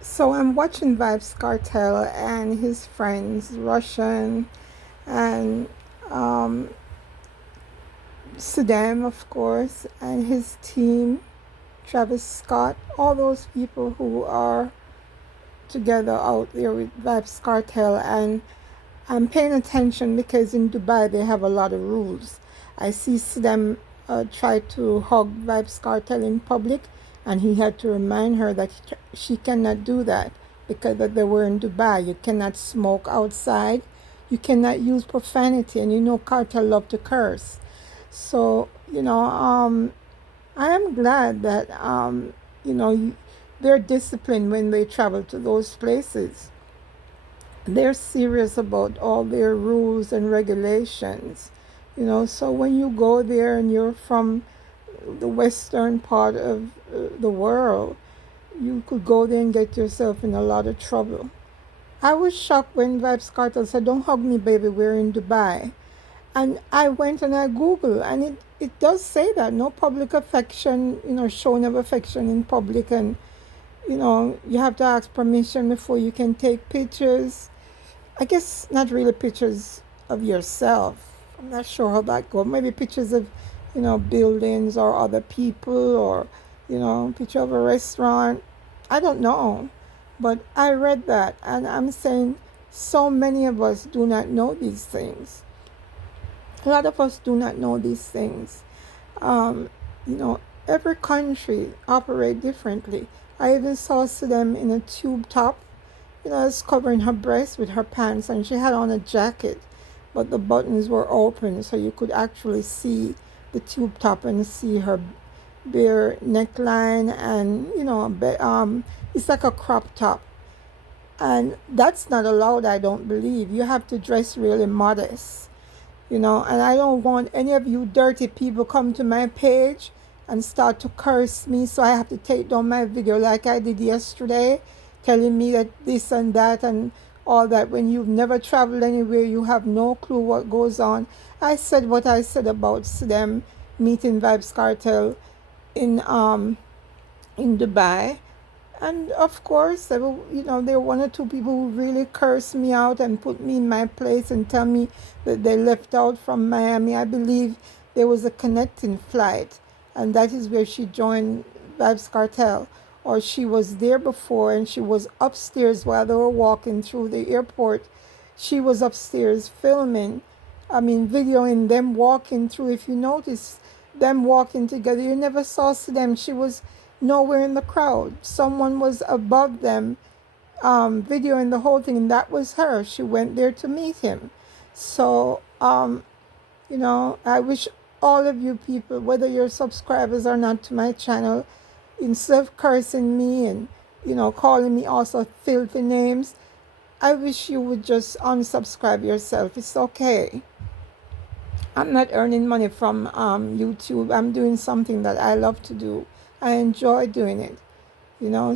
So I'm watching Vibes Cartel and his friends, Russian and um, Saddam, of course, and his team, Travis Scott, all those people who are together out there with Vibes Cartel. And I'm paying attention because in Dubai they have a lot of rules. I see them try to hug Vibes Cartel in public, and he had to remind her that she cannot do that because that they were in Dubai. You cannot smoke outside. You cannot use profanity, and you know Cartel love to curse. So I am glad that you know they're disciplined when they travel to those places. They're serious about all their rules and regulations. So when you go there and you're from the western part of the world, you could go there and get yourself in a lot of trouble. I was shocked when Vibes Cartel said, "Don't hug me, baby, we're in Dubai." And I went and I Googled, and it does say that no public affection, showing of affection in public, and you have to ask permission before you can take pictures. I guess not really pictures of yourself. I'm not sure how that goes. Maybe pictures of, buildings or other people, or, picture of a restaurant. I don't know. But I read that, and I'm saying so many of us do not know these things. A lot of us do not know these things. Um, you know, every country operate differently. I even saw them in a tube top. It's covering her breast with her pants, and she had on a jacket, but the buttons were open, so you could actually see the tube top and see her bare neckline, and it's like a crop top, and that's not allowed. I don't believe you have to dress really modest. And I don't want any of you dirty people come to my page and start to curse me, so I have to take down my video like I did yesterday, telling me that this and that and all that. When you've never traveled anywhere, you have no clue what goes on. I said what I said about them meeting Vibes Cartel in Dubai, and of course, there were one or two people who really cursed me out and put me in my place and tell me that they left out from Miami. I believe there was a connecting flight, and that is where she joined Vibes Cartel. Or she was there before and she was upstairs while they were walking through the airport. She was upstairs filming, videoing them walking through. If you notice them walking together, you never saw them. She was nowhere in the crowd. Someone was above them, videoing the whole thing, and that was her. She went there to meet him. So, I wish all of you people, whether you're subscribers or not to my channel, instead of cursing me and, calling me also filthy names, I wish you would just unsubscribe yourself. It's okay. I'm not earning money from YouTube. I'm doing something that I love to do. I enjoy doing it.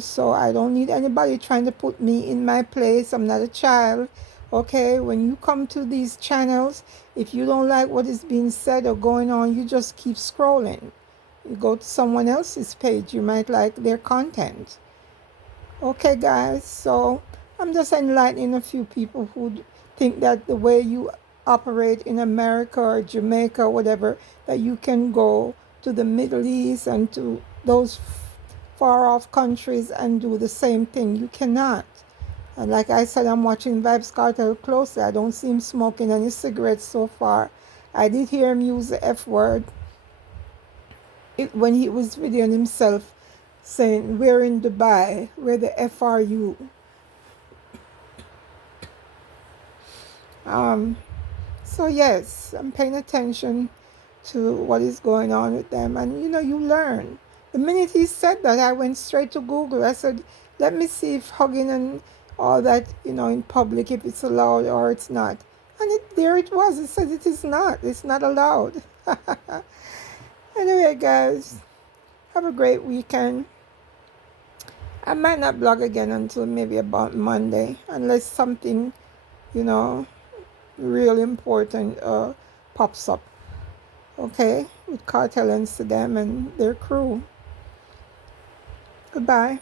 So I don't need anybody trying to put me in my place. I'm not a child. Okay, when you come to these channels, if you don't like what is being said or going on, you just keep scrolling. You go to someone else's page, you might like their content. Okay, guys, so I'm just enlightening a few people who think that the way you operate in America or Jamaica or whatever, that you can go to the Middle East and to those far off countries and do the same thing. You cannot. And like I said, I'm watching Vibes Cartel closely. I don't see him smoking any cigarettes so far. I did hear him use the F word when he was videoing himself saying, "We're in Dubai, where the F are you?" So yes, I'm paying attention to what is going on with them, and you learn. The minute he said that, I went straight to Google. I said, let me see if hugging and all that, in public, if it's allowed or it's not. And there it was. It said it is not. It's not allowed. Anyway, guys, have a great weekend. I might not blog again until maybe about Monday, unless something, you know, real important pops up. Okay, with Cartel and Saddam and their crew. Goodbye.